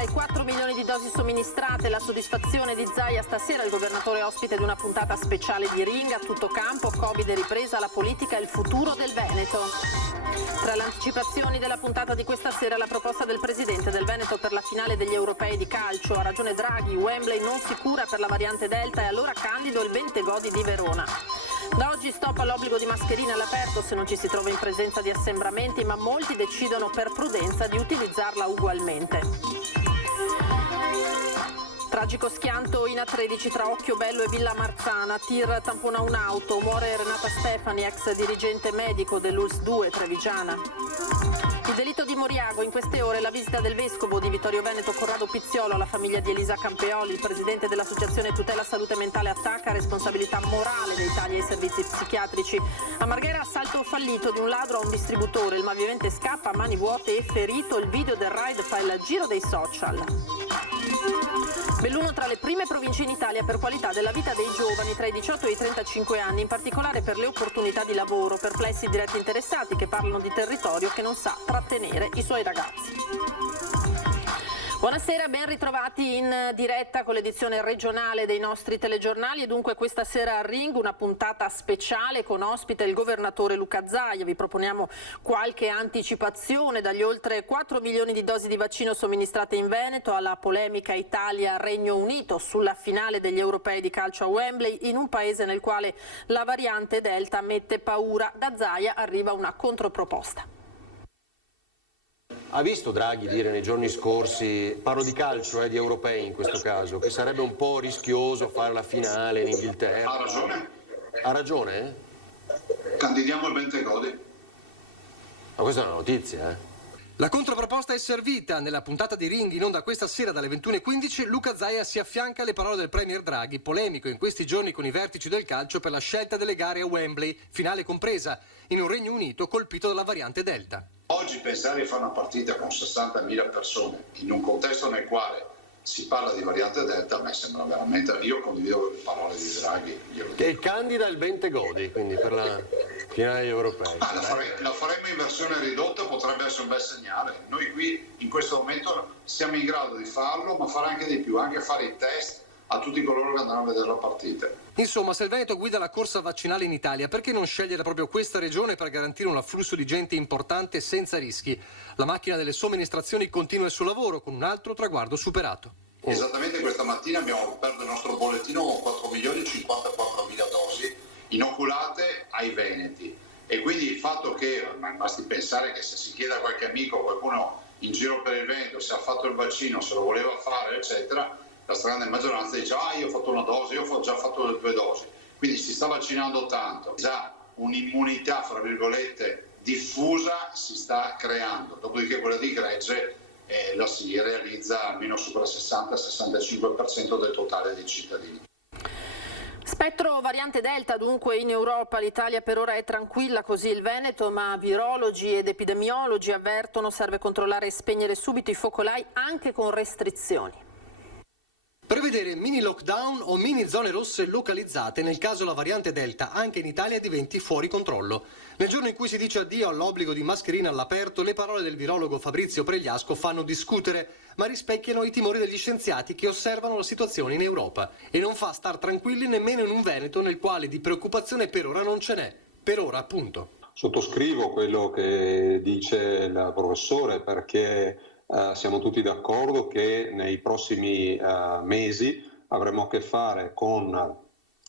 supera i 4 milioni di dosi somministrate, la soddisfazione di Zaia stasera, il governatore ospite di una puntata speciale di Ring, a tutto campo, Covid e ripresa, la politica e il futuro del Veneto. Tra le anticipazioni della puntata di questa sera la proposta del presidente del Veneto per la finale degli europei di calcio. Ha ragione Draghi, Wembley non sicura per la variante Delta e allora candido il Bentegodi di Verona. Da oggi stop all'obbligo di mascherine all'aperto se non ci si trova in presenza di assembramenti, ma molti decidono per prudenza di utilizzarla ugualmente. Tragico schianto in A13 tra Occhiobello e Villa Marzana, tir tampona un'auto, muore Renata Stefani, ex dirigente medico dell'ULSS 2 Trevigiana. Il delitto di Moriago, in queste ore la visita del vescovo di Vittorio Veneto Corrado Pizziolo alla famiglia di Elisa Campeoli, il presidente dell'associazione Tutela Salute Mentale attacca responsabilità morale dei tagli ai servizi psichiatrici. A Marghera assalto fallito di un ladro a un distributore, il malvivente scappa a mani vuote e ferito, il video del raid fa il giro dei social. Belluno tra le prime province in Italia per qualità della vita dei giovani tra i 18 e i 35 anni, in particolare per le opportunità di lavoro, perplessi i diretti interessati che parlano di territorio che non sa trattenere i suoi ragazzi. Buonasera, ben ritrovati in diretta con l'edizione regionale dei nostri telegiornali e dunque questa sera a Ring una puntata speciale con ospite il governatore Luca Zaia. Vi proponiamo qualche anticipazione dagli oltre 4 milioni di dosi di vaccino somministrate in Veneto alla polemica Italia-Regno Unito sulla finale degli europei di calcio a Wembley in un paese nel quale la variante Delta mette paura. Da Zaia arriva una controproposta. Ha visto Draghi dire nei giorni scorsi, parlo di calcio, di europei in questo caso, che sarebbe un po' rischioso fare la finale in Inghilterra? Ha ragione. Ha ragione? Candidiamo il Bentegodi. Ma questa è una notizia, La controproposta è servita. Nella puntata di Ring in onda questa sera dalle 21:15 Luca Zaia si affianca alle parole del premier Draghi, polemico in questi giorni con i vertici del calcio per la scelta delle gare a Wembley, finale compresa, in un Regno Unito colpito dalla variante Delta. Oggi pensare di fare una partita con 60.000 persone in un contesto nel quale si parla di variante Delta a me sembra veramente, io condivido le parole di Draghi. E candida il Bentegodi, quindi per la finale europea. La faremo in versione ridotta, potrebbe essere un bel segnale. Noi qui in questo momento siamo in grado di farlo, ma fare anche di più, anche fare i test a tutti coloro che andranno a vedere la partita. Insomma, se il Veneto guida la corsa vaccinale in Italia, perché non scegliere proprio questa regione per garantire un afflusso di gente importante senza rischi? La macchina delle somministrazioni continua il suo lavoro con un altro traguardo superato. Esattamente questa mattina abbiamo aperto il nostro bollettino con 4.054.000 dosi inoculate ai veneti. E quindi il fatto che, basti pensare che se si chiede a qualche amico, qualcuno in giro per il Veneto, se ha fatto il vaccino, se lo voleva fare, eccetera, la stragrande maggioranza dice io ho fatto una dose, io ho già fatto le 2 dosi. Quindi si sta vaccinando tanto, già un'immunità, fra virgolette, diffusa si sta creando. Dopodiché quella di gregge la si realizza almeno sopra il 60-65% del totale dei cittadini. Spettro variante Delta dunque in Europa, l'Italia per ora è tranquilla, così il Veneto, ma virologi ed epidemiologi avvertono serve controllare e spegnere subito i focolai anche con restrizioni. Prevedere mini lockdown o mini zone rosse localizzate nel caso la variante Delta anche in Italia diventi fuori controllo. Nel giorno in cui si dice addio all'obbligo di mascherina all'aperto, le parole del virologo Fabrizio Pregliasco fanno discutere, ma rispecchiano i timori degli scienziati che osservano la situazione in Europa e non fa star tranquilli nemmeno in un Veneto nel quale di preoccupazione per ora non ce n'è. Per ora, appunto. Sottoscrivo quello che dice il professore perché siamo tutti d'accordo che nei prossimi mesi avremo a che fare con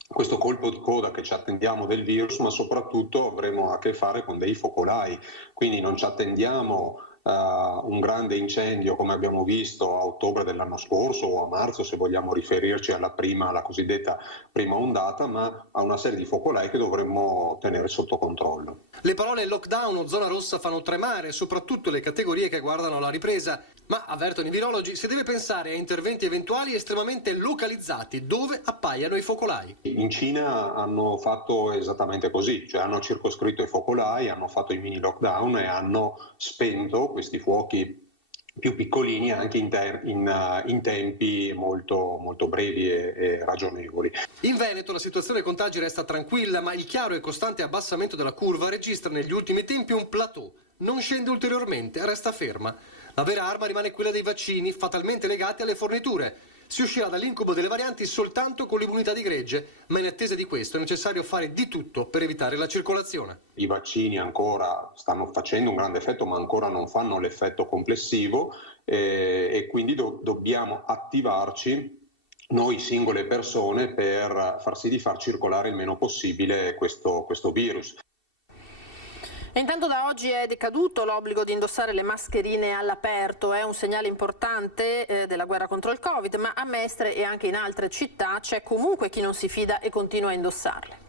questo colpo di coda che ci attendiamo del virus, ma soprattutto avremo a che fare con dei focolai, quindi non ci attendiamo un grande incendio come abbiamo visto a ottobre dell'anno scorso o a marzo, se vogliamo riferirci alla cosiddetta prima ondata, ma a una serie di focolai che dovremmo tenere sotto controllo. Le parole lockdown o zona rossa fanno tremare soprattutto le categorie che guardano alla ripresa, ma avvertono i virologi si deve pensare a interventi eventuali estremamente localizzati dove appaiano i focolai. In Cina hanno fatto esattamente così, cioè hanno circoscritto i focolai, hanno fatto i mini lockdown e hanno spento questi fuochi più piccolini anche in tempi molto, molto brevi e ragionevoli. In Veneto la situazione contagi resta tranquilla, ma il chiaro e costante abbassamento della curva registra negli ultimi tempi un plateau. Non scende ulteriormente, resta ferma. La vera arma rimane quella dei vaccini, fatalmente legati alle forniture. Si uscirà dall'incubo delle varianti soltanto con l'immunità di gregge, ma in attesa di questo è necessario fare di tutto per evitare la circolazione. I vaccini ancora stanno facendo un grande effetto, ma ancora non fanno l'effetto complessivo e quindi dobbiamo attivarci noi singole persone per far sì di far circolare il meno possibile questo virus. E intanto da oggi è decaduto l'obbligo di indossare le mascherine all'aperto, è un segnale importante della guerra contro il Covid, ma a Mestre e anche in altre città c'è comunque chi non si fida e continua a indossarle.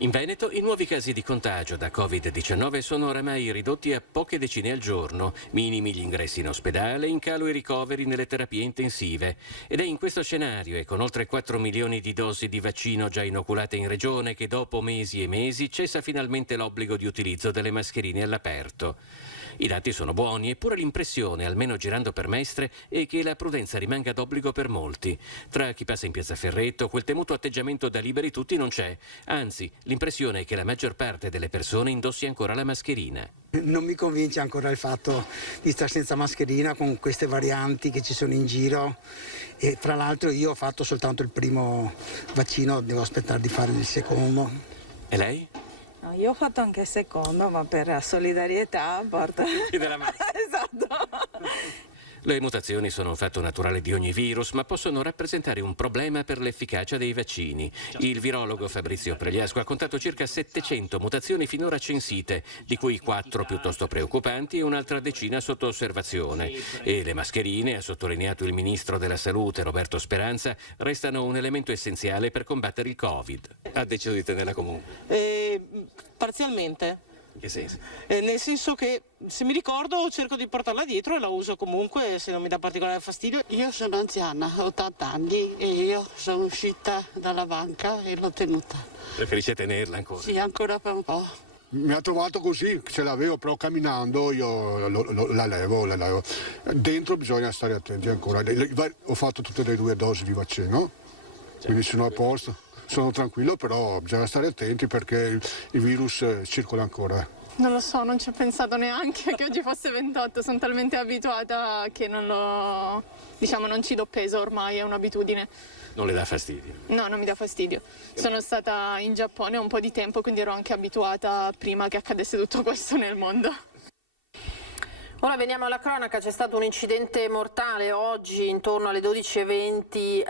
In Veneto i nuovi casi di contagio da Covid-19 sono oramai ridotti a poche decine al giorno, minimi gli ingressi in ospedale, in calo i ricoveri nelle terapie intensive. Ed è in questo scenario e con oltre 4 milioni di dosi di vaccino già inoculate in regione che dopo mesi e mesi cessa finalmente l'obbligo di utilizzo delle mascherine all'aperto. I dati sono buoni, eppure l'impressione, almeno girando per Mestre, è che la prudenza rimanga d'obbligo per molti. Tra chi passa in piazza Ferretto, quel temuto atteggiamento da liberi tutti non c'è. Anzi, l'impressione è che la maggior parte delle persone indossi ancora la mascherina. Non mi convince ancora il fatto di stare senza mascherina con queste varianti che ci sono in giro. E tra l'altro io ho fatto soltanto il primo vaccino, devo aspettare di fare il secondo. E lei? No, io ho fatto anche il secondo, ma per solidarietà porto... Chiede la mano. Esatto. Le mutazioni sono un fatto naturale di ogni virus, ma possono rappresentare un problema per l'efficacia dei vaccini. Il virologo Fabrizio Pregliasco ha contato circa 700 mutazioni finora censite, di cui 4 piuttosto preoccupanti e un'altra decina sotto osservazione. E le mascherine, ha sottolineato il ministro della Salute Roberto Speranza, restano un elemento essenziale per combattere il Covid. Ha deciso di tenerla comunque? Parzialmente. In che senso? Nel senso che se mi ricordo cerco di portarla dietro e la uso comunque se non mi dà particolare fastidio. Io sono anziana, ho 80 anni e io sono uscita dalla banca e l'ho tenuta. Preferisce tenerla ancora? Sì, ancora per un po'. Mi ha trovato così, ce l'avevo, però camminando io la levo. Dentro bisogna stare attenti ancora. Ho fatto tutte le 2 dosi di vaccino, quindi sono a posto. Sono tranquillo, però bisogna stare attenti perché il virus circola ancora. Non lo so, non ci ho pensato neanche che oggi fosse 28, sono talmente abituata che non ci do peso ormai, è un'abitudine. Non le dà fastidio? No, non mi dà fastidio. Sono stata in Giappone un po' di tempo, quindi ero anche abituata prima che accadesse tutto questo nel mondo. Ora veniamo alla cronaca, c'è stato un incidente mortale oggi intorno alle 12:20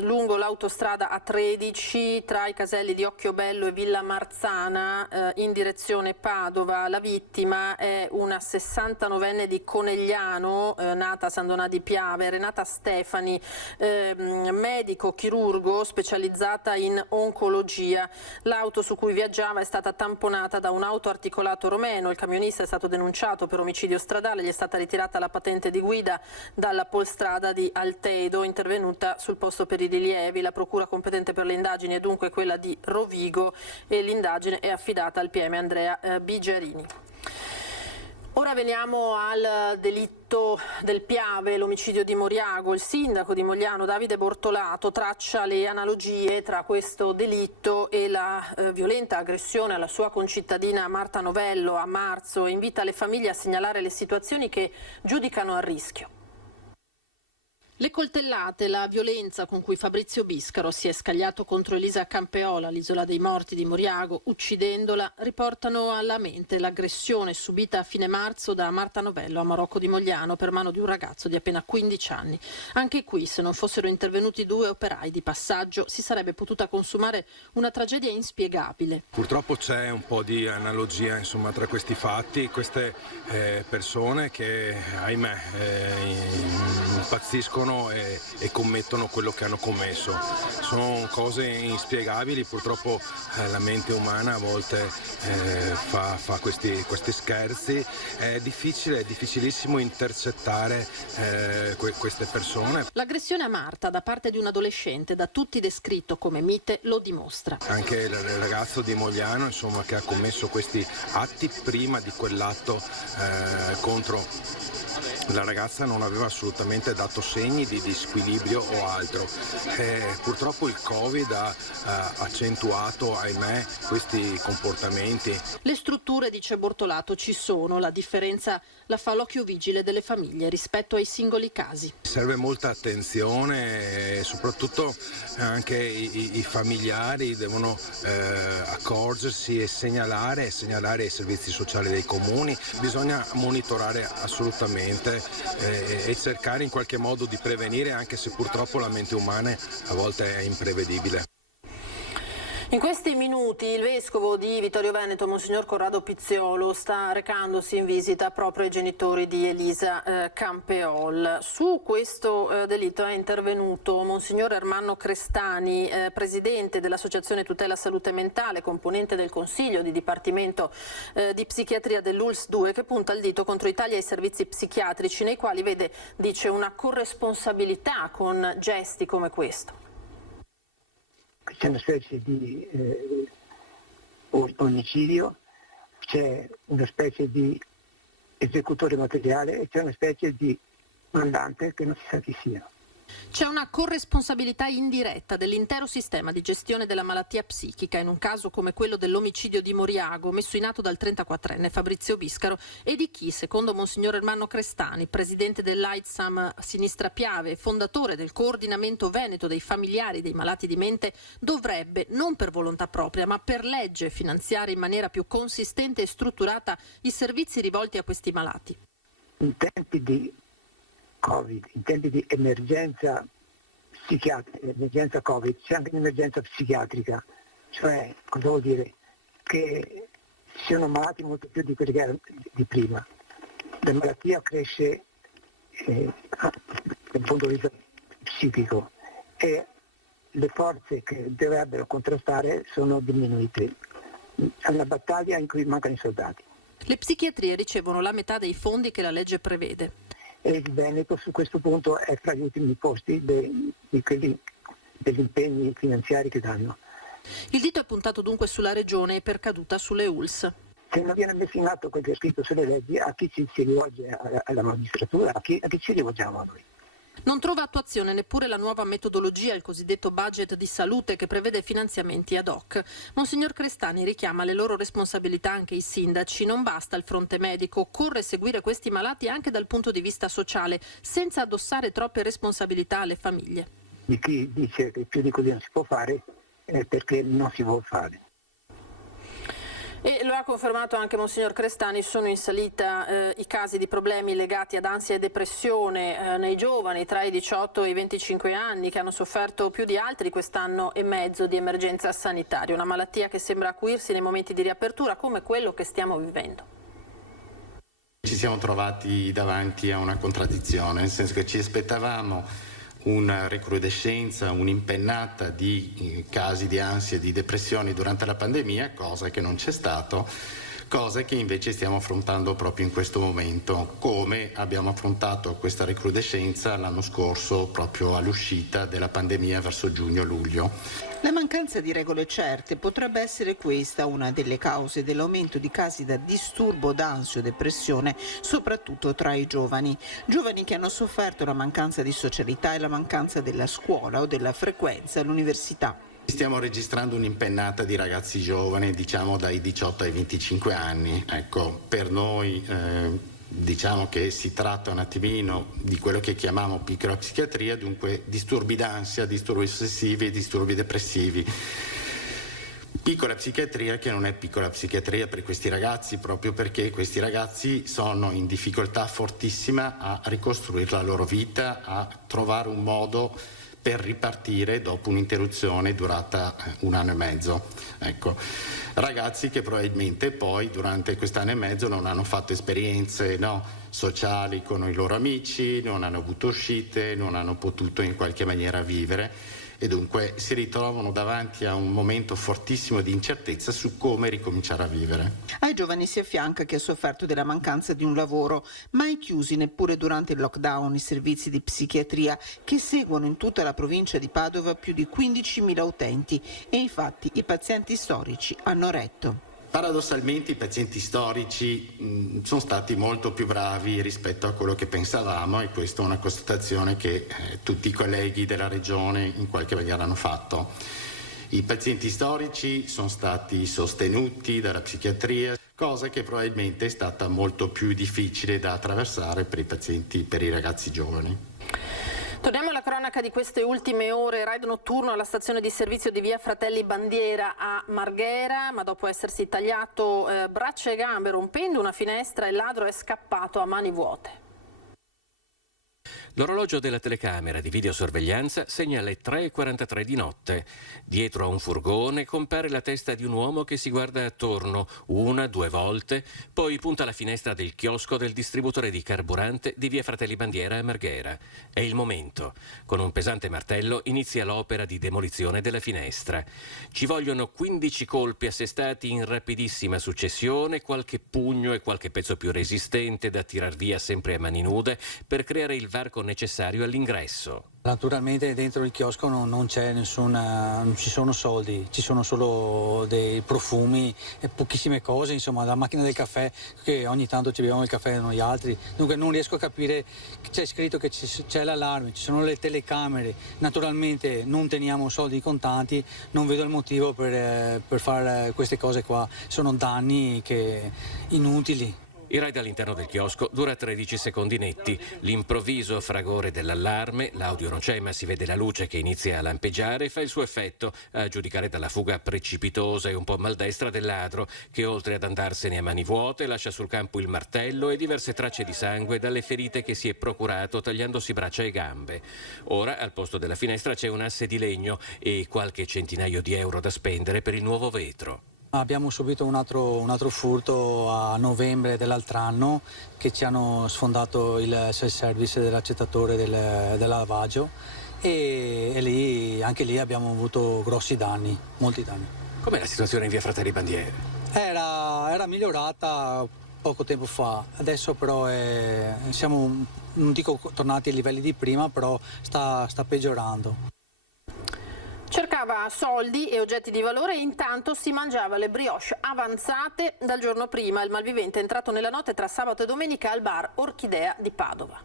lungo l'autostrada A13 tra i caselli di Occhiobello e Villa Marzana in direzione Padova. La vittima è una 69enne di Conegliano, nata a San Donà di Piave, Renata Stefani, medico chirurgo specializzata in oncologia. L'auto su cui viaggiava è stata tamponata da un autoarticolato romeno, il camionista è stato denunciato per omicidio stradale, gli è stata ritirata la patente di guida dalla polstrada di Altedo, intervenuta sul posto per i rilievi. La procura competente per le indagini è dunque quella di Rovigo e l'indagine è affidata al PM Andrea Bigiarini. Ora veniamo al delitto del Piave, l'omicidio di Moriago. Il sindaco di Mogliano, Davide Bortolato, traccia le analogie tra questo delitto e la violenta aggressione alla sua concittadina Marta Novello a marzo e invita le famiglie a segnalare le situazioni che giudicano a rischio. Le coltellate, la violenza con cui Fabrizio Biscaro si è scagliato contro Elisa Campeola all'Isola dei Morti di Moriago, uccidendola, riportano alla mente l'aggressione subita a fine marzo da Marta Novello a Marocco di Mogliano per mano di un ragazzo di appena 15 anni. Anche qui, se non fossero intervenuti 2 operai di passaggio, si sarebbe potuta consumare una tragedia inspiegabile. Purtroppo c'è un po' di analogia tra questi fatti, queste persone che, ahimè, impazziscono e commettono quello che hanno commesso. Sono cose inspiegabili, purtroppo la mente umana a volte fa questi scherzi. È difficilissimo intercettare queste persone. L'aggressione a Marta da parte di un adolescente, da tutti descritto come mite, lo dimostra. Anche il ragazzo di Mogliano, che ha commesso questi atti prima di quell'atto contro la ragazza non aveva assolutamente dato segni di squilibrio o altro. Purtroppo il Covid ha accentuato, ahimè, questi comportamenti. Le strutture, dice Bortolato, ci sono, la differenza la fa l'occhio vigile delle famiglie rispetto ai singoli casi. Serve molta attenzione e soprattutto anche i familiari devono accorgersi e segnalare ai servizi sociali dei comuni. Bisogna monitorare assolutamente e cercare in qualche modo di prevenire, anche se purtroppo la mente umana a volte è imprevedibile. In questi minuti il vescovo di Vittorio Veneto, Monsignor Corrado Pizziolo, sta recandosi in visita proprio ai genitori di Elisa Campeol. Su questo delitto è intervenuto Monsignor Ermanno Crestani, presidente dell'Associazione Tutela Salute Mentale, componente del Consiglio di Dipartimento di Psichiatria dell'ULSS 2, che punta il dito contro Italia e i servizi psichiatrici, nei quali vede, dice, una corresponsabilità con gesti come questo. C'è una specie di omicidio, c'è una specie di esecutore materiale e c'è una specie di mandante che non si sa chi sia. C'è una corresponsabilità indiretta dell'intero sistema di gestione della malattia psichica in un caso come quello dell'omicidio di Moriago, messo in atto dal 34enne Fabrizio Biscaro, e di chi, secondo Monsignor Ermanno Crestani, presidente dell'AIDSAM Sinistra Piave e fondatore del coordinamento veneto dei familiari dei malati di mente, dovrebbe, non per volontà propria, ma per legge, finanziare in maniera più consistente e strutturata i servizi rivolti a questi malati. In tempi di Covid, in tempi di emergenza psichiatrica, emergenza Covid, c'è anche un'emergenza psichiatrica, cioè cosa vuol dire? Che ci sono malati molto più di quelli che erano di prima. La malattia cresce dal punto di vista psichico e le forze che dovrebbero contrastare sono diminuite. È una battaglia in cui mancano i soldati. Le psichiatrie ricevono la metà dei fondi che la legge prevede. E il Veneto su questo punto è fra gli ultimi posti degli impegni finanziari che danno. Il dito è puntato dunque sulla regione e per caduta sulle ULSS. Se non viene messo in atto quel che è scritto sulle leggi, a chi ci si rivolge? Alla magistratura? A chi ci rivolgiamo a noi? Non trova attuazione neppure la nuova metodologia, il cosiddetto budget di salute, che prevede finanziamenti ad hoc. Monsignor Crestani richiama le loro responsabilità anche i sindaci. Non basta il fronte medico, occorre seguire questi malati anche dal punto di vista sociale, senza addossare troppe responsabilità alle famiglie. Di chi dice che più di così non si può fare è perché non si vuole fare. E lo ha confermato anche Monsignor Crestani, sono in salita i casi di problemi legati ad ansia e depressione nei giovani tra i 18 e i 25 anni, che hanno sofferto più di altri quest'anno e mezzo di emergenza sanitaria, una malattia che sembra acuirsi nei momenti di riapertura come quello che stiamo vivendo. Ci siamo trovati davanti a una contraddizione, nel senso che ci aspettavamo una recrudescenza, un'impennata di casi di ansia e di depressioni durante la pandemia, cosa che non c'è stato, cosa che invece stiamo affrontando proprio in questo momento, come abbiamo affrontato questa recrudescenza l'anno scorso proprio all'uscita della pandemia verso giugno-luglio. La mancanza di regole certe potrebbe essere questa una delle cause dell'aumento di casi da disturbo d'ansia o depressione, soprattutto tra i giovani. Giovani che hanno sofferto la mancanza di socialità e la mancanza della scuola o della frequenza all'università. Stiamo registrando un'impennata di ragazzi giovani, diciamo dai 18 ai 25 anni. Ecco, per noi diciamo che si tratta un attimino di quello che chiamiamo piccola psichiatria, dunque disturbi d'ansia, disturbi ossessivi e disturbi depressivi. Piccola psichiatria che non è piccola psichiatria per questi ragazzi, proprio perché questi ragazzi sono in difficoltà fortissima a ricostruire la loro vita, a trovare un modo per ripartire dopo un'interruzione durata 1 anno e mezzo. Ecco, ragazzi che probabilmente poi durante quest'anno e mezzo non hanno fatto esperienze sociali con i loro amici, non hanno avuto uscite, non hanno potuto in qualche maniera vivere e dunque si ritrovano davanti a un momento fortissimo di incertezza su come ricominciare a vivere. Ai giovani si affianca chi ha sofferto della mancanza di un lavoro, mai chiusi neppure durante il lockdown i servizi di psichiatria che seguono in tutta la provincia di Padova più di 15.000 utenti e infatti i pazienti storici hanno retto. Paradossalmente i pazienti storici sono stati molto più bravi rispetto a quello che pensavamo, e questa è una constatazione che tutti i colleghi della regione in qualche maniera hanno fatto. I pazienti storici sono stati sostenuti dalla psichiatria, cosa che probabilmente è stata molto più difficile da attraversare per i ragazzi giovani. Torniamo alla cronaca di queste ultime ore. Raid notturno alla stazione di servizio di via Fratelli Bandiera a Marghera, ma dopo essersi tagliato braccia e gambe rompendo una finestra, il ladro è scappato a mani vuote. L'orologio della telecamera di videosorveglianza segna le 3:43 di notte. Dietro a un furgone compare la testa di un uomo che si guarda attorno 1-2 volte, poi punta alla finestra del chiosco del distributore di carburante di via Fratelli Bandiera a Marghera. È il momento. Con un pesante martello inizia l'opera di demolizione della finestra. Ci vogliono 15 colpi assestati in rapidissima successione, qualche pugno e qualche pezzo più resistente da tirar via sempre a mani nude per creare il varco necessario all'ingresso. Naturalmente dentro il chiosco non c'è non ci sono soldi, ci sono solo dei profumi e pochissime cose, insomma, la macchina del caffè, che ogni tanto ci beviamo il caffè noi altri, dunque non riesco a capire, c'è scritto che c'è l'allarme, ci sono le telecamere, naturalmente non teniamo soldi contanti, non vedo il motivo per fare queste cose qua, sono danni inutili. Il raid all'interno del chiosco dura 13 secondi netti. L'improvviso fragore dell'allarme, l'audio non c'è ma si vede la luce che inizia a lampeggiare, fa il suo effetto, a giudicare dalla fuga precipitosa e un po' maldestra del ladro, che oltre ad andarsene a mani vuote lascia sul campo il martello e diverse tracce di sangue dalle ferite che si è procurato tagliandosi braccia e gambe. Ora al posto della finestra c'è un asse di legno e qualche centinaio di euro da spendere per il nuovo vetro. Abbiamo subito un altro furto a novembre dell'altro anno, che ci hanno sfondato il self-service dell'accettatore del lavaggio e anche lì abbiamo avuto grossi danni, molti danni. Com'è la situazione in via Fratelli Bandiera? Era migliorata poco tempo fa, adesso però siamo, non dico tornati ai livelli di prima, però sta peggiorando. Cercava soldi e oggetti di valore e intanto si mangiava le brioche avanzate dal giorno prima. Il malvivente è entrato nella notte tra sabato e domenica al bar Orchidea di Padova.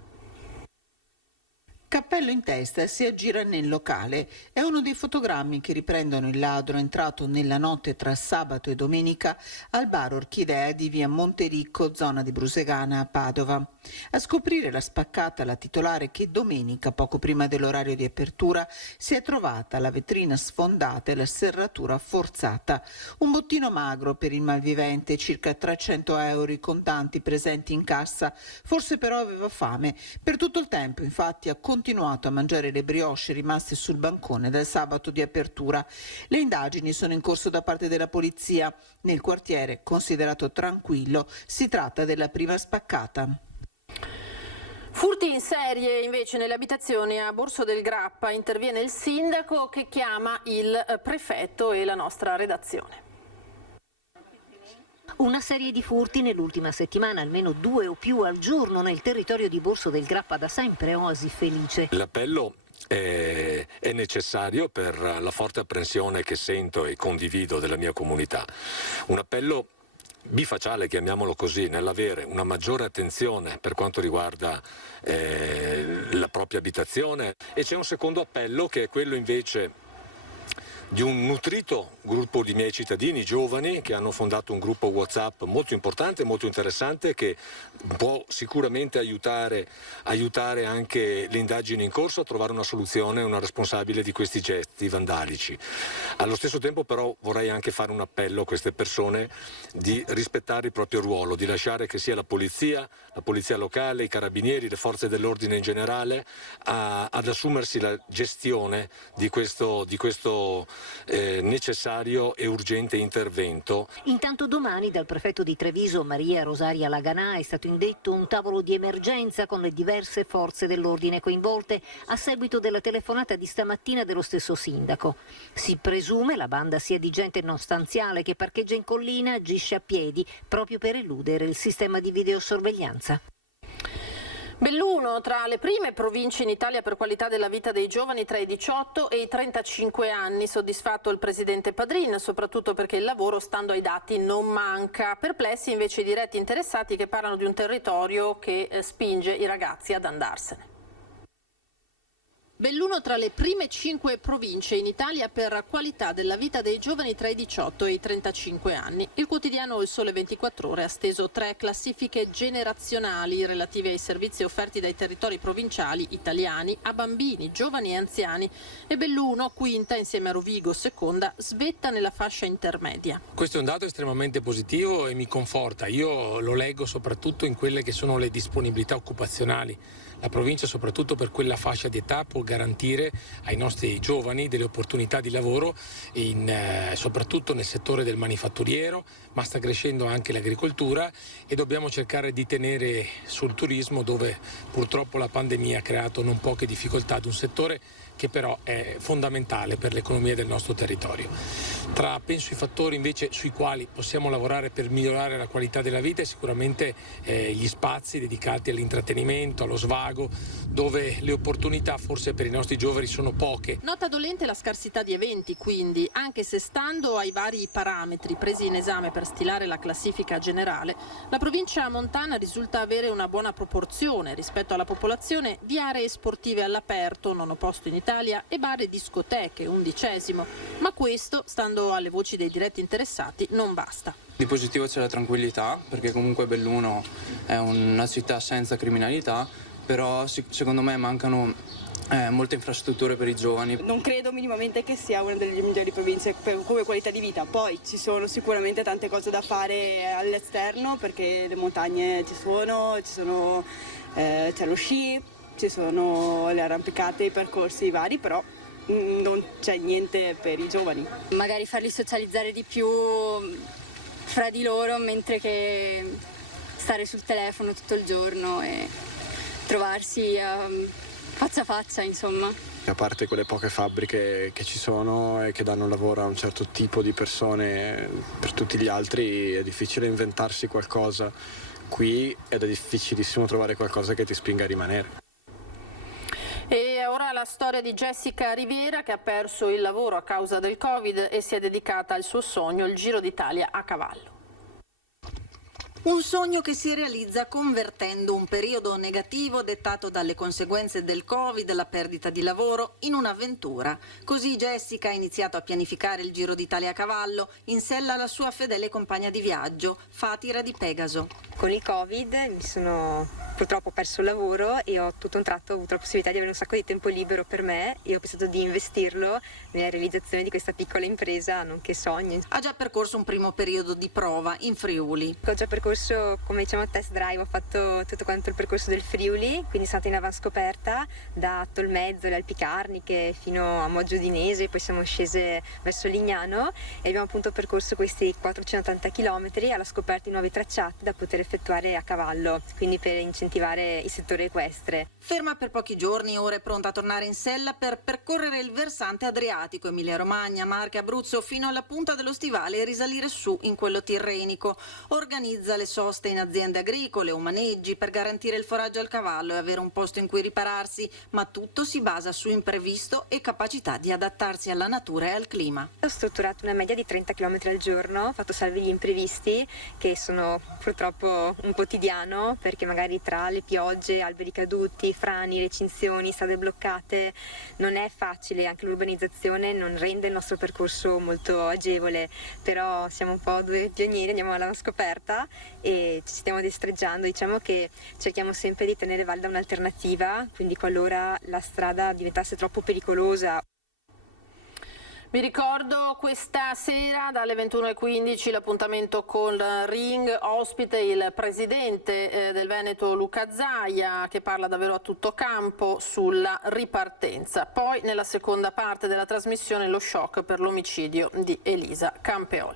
Cappello in testa si aggira nel locale. È uno dei fotogrammi che riprendono il ladro entrato nella notte tra sabato e domenica al bar Orchidea di via Montericco, zona di Brusegana a Padova. A scoprire la spaccata la titolare che domenica, poco prima dell'orario di apertura, si è trovata la vetrina sfondata e la serratura forzata. Un bottino magro per il malvivente, circa 300 euro i contanti presenti in cassa. Forse però aveva fame. Per tutto il tempo, infatti, ha continuato a mangiare le brioche rimaste sul bancone dal sabato di apertura. Le indagini sono in corso da parte della polizia. Nel quartiere, considerato tranquillo, si tratta della prima spaccata. Furti in serie invece nelle abitazioni a Borso del Grappa. Interviene il sindaco che chiama il prefetto e la nostra redazione. Una serie di furti nell'ultima settimana, almeno 2 o più al giorno nel territorio di Borso del Grappa, da sempre oasi felice. L'appello è necessario per la forte apprensione che sento e condivido della mia comunità. Un appello bifacciale, chiamiamolo così, nell'avere una maggiore attenzione per quanto riguarda la propria abitazione, e c'è un secondo appello che è quello invece di un nutrito gruppo di miei cittadini giovani che hanno fondato un gruppo WhatsApp molto importante, molto interessante, che può sicuramente aiutare anche le indagini in corso a trovare una soluzione, una responsabile di questi gesti vandalici. Allo stesso tempo però vorrei anche fare un appello a queste persone di rispettare il proprio ruolo, di lasciare che sia la polizia locale, i carabinieri, le forze dell'ordine in generale ad assumersi la gestione di questo necessario e urgente intervento. Intanto domani dal prefetto di Treviso, Maria Rosaria Laganà, è stato indetto un tavolo di emergenza con le diverse forze dell'ordine coinvolte a seguito della telefonata di stamattina dello stesso sindaco. Si presume la banda sia di gente non stanziale che parcheggia in collina, agisce a piedi proprio per eludere il sistema di videosorveglianza. Belluno, tra le prime province in Italia per qualità della vita dei giovani tra i 18 e i 35 anni. Soddisfatto il presidente Padrin, soprattutto perché il lavoro, stando ai dati, non manca. Perplessi invece i diretti interessati che parlano di un territorio che spinge i ragazzi ad andarsene. Belluno tra le prime 5 province in Italia per qualità della vita dei giovani tra i 18 e i 35 anni. Il quotidiano Il Sole 24 Ore ha steso 3 classifiche generazionali relative ai servizi offerti dai territori provinciali italiani a bambini, giovani e anziani. E Belluno, quinta, insieme a Rovigo, seconda, svetta nella fascia intermedia. Questo è un dato estremamente positivo e mi conforta. Io lo leggo soprattutto in quelle che sono le disponibilità occupazionali. La provincia, soprattutto per quella fascia di età, può garantire ai nostri giovani delle opportunità di lavoro, soprattutto nel settore del manifatturiero, ma sta crescendo anche l'agricoltura e dobbiamo cercare di tenere sul turismo, dove purtroppo la pandemia ha creato non poche difficoltà ad un settore che però è fondamentale per l'economia del nostro territorio. Penso i fattori invece sui quali possiamo lavorare per migliorare la qualità della vita è sicuramente gli spazi dedicati all'intrattenimento, allo svago, dove le opportunità forse per i nostri giovani sono poche. Nota dolente la scarsità di eventi, quindi, anche se stando ai vari parametri presi in esame per stilare la classifica generale, la provincia montana risulta avere una buona proporzione rispetto alla popolazione di aree sportive all'aperto, nono posto in Italia, e bar e discoteche, 11°, ma questo, stando alle voci dei diretti interessati, non basta. Di positivo c'è la tranquillità, perché comunque Belluno è una città senza criminalità, però secondo me mancano molte infrastrutture per i giovani. Non credo minimamente che sia una delle migliori province come qualità di vita, poi ci sono sicuramente tante cose da fare all'esterno, perché le montagne c'è lo sci, ci sono le arrampicate, i percorsi vari, però non c'è niente per i giovani. Magari farli socializzare di più fra di loro, mentre che stare sul telefono tutto il giorno e trovarsi faccia a faccia, insomma. A parte quelle poche fabbriche che ci sono e che danno lavoro a un certo tipo di persone, per tutti gli altri è difficile inventarsi qualcosa qui ed è difficilissimo trovare qualcosa che ti spinga a rimanere. E ora la storia di Jessica Riviera, che ha perso il lavoro a causa del Covid e si è dedicata al suo sogno, il Giro d'Italia a cavallo. Un sogno che si realizza convertendo un periodo negativo dettato dalle conseguenze del Covid, la perdita di lavoro, in un'avventura. Così Jessica ha iniziato a pianificare il Giro d'Italia a cavallo, in sella alla sua fedele compagna di viaggio, Fatira di Pegaso. Con il Covid mi sono purtroppo perso il lavoro e ho tutto un tratto avuto la possibilità di avere un sacco di tempo libero per me e ho pensato di investirlo nella realizzazione di questa piccola impresa, nonché sogno. Ha già percorso un primo periodo di prova in Friuli. Ho già percorso, come diciamo, test drive, ho fatto tutto quanto il percorso del Friuli, quindi sono stata in avanscoperta da Tolmezzo, le Alpi Carniche fino a Moggio Dinese, poi siamo scese verso Lignano e abbiamo appunto percorso questi 480 km alla scoperta di nuovi tracciati da poter effettuare a cavallo, quindi per incentivare il settore equestre. Ferma per pochi giorni, ora è pronta a tornare in sella per percorrere il versante adriatico, Emilia-Romagna, Marche, Abruzzo, fino alla punta dello Stivale e risalire su in quello tirrenico. Organizza le soste in aziende agricole o maneggi per garantire il foraggio al cavallo e avere un posto in cui ripararsi, ma tutto si basa su imprevisto e capacità di adattarsi alla natura e al clima. Ho strutturato una media di 30 km al giorno, ho fatto salvi gli imprevisti che sono purtroppo un quotidiano, perché magari tra le piogge, alberi caduti, frani, recinzioni, strade bloccate non è facile, anche l'urbanizzazione non rende il nostro percorso molto agevole, però siamo un po' due pionieri, andiamo alla scoperta e ci stiamo destreggiando. Diciamo che cerchiamo sempre di tenere valda un'alternativa, quindi qualora la strada diventasse troppo pericolosa. Vi ricordo questa sera dalle 21:15 l'appuntamento con Ring, ospite il presidente del Veneto Luca Zaia, che parla davvero a tutto campo sulla ripartenza. Poi nella seconda parte della trasmissione lo shock per l'omicidio di Elisa Campeol.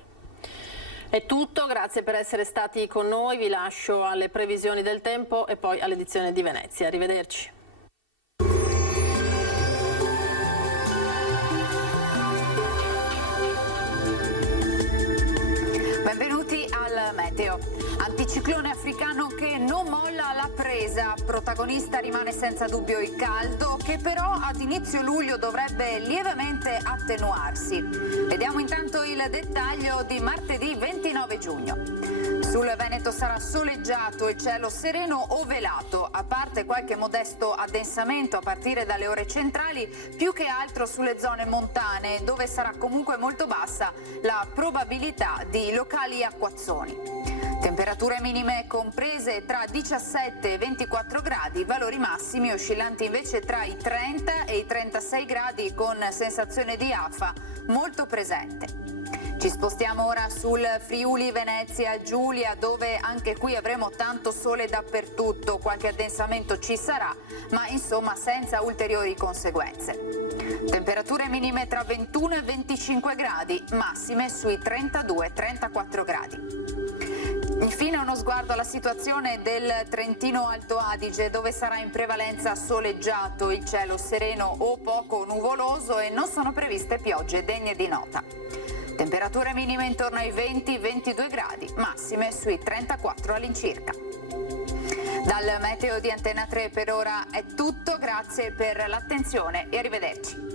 È tutto, grazie per essere stati con noi, vi lascio alle previsioni del tempo e poi all'edizione di Venezia. Arrivederci. Benvenuti al Meteo. Anticiclone africano che non molla alla presa, protagonista rimane senza dubbio il caldo, che però ad inizio luglio dovrebbe lievemente attenuarsi. Vediamo intanto il dettaglio di martedì 29 giugno. Sul Veneto sarà soleggiato, il cielo sereno o velato, a parte qualche modesto addensamento a partire dalle ore centrali, più che altro sulle zone montane, dove sarà comunque molto bassa la probabilità di locali acquazzoni. Temperature minime comprese tra 17 e 24 gradi, valori massimi oscillanti invece tra i 30 e i 36 gradi con sensazione di afa molto presente. Ci spostiamo ora sul Friuli Venezia Giulia, dove anche qui avremo tanto sole dappertutto, qualche addensamento ci sarà, ma insomma senza ulteriori conseguenze. Temperature minime tra 21 e 25 gradi, massime sui 32-34 gradi. Infine uno sguardo alla situazione del Trentino Alto Adige, dove sarà in prevalenza soleggiato, il cielo sereno o poco nuvoloso e non sono previste piogge degne di nota. Temperature minime intorno ai 20-22 gradi, massime sui 34 all'incirca. Dal meteo di Antena 3 per ora è tutto, grazie per l'attenzione e arrivederci.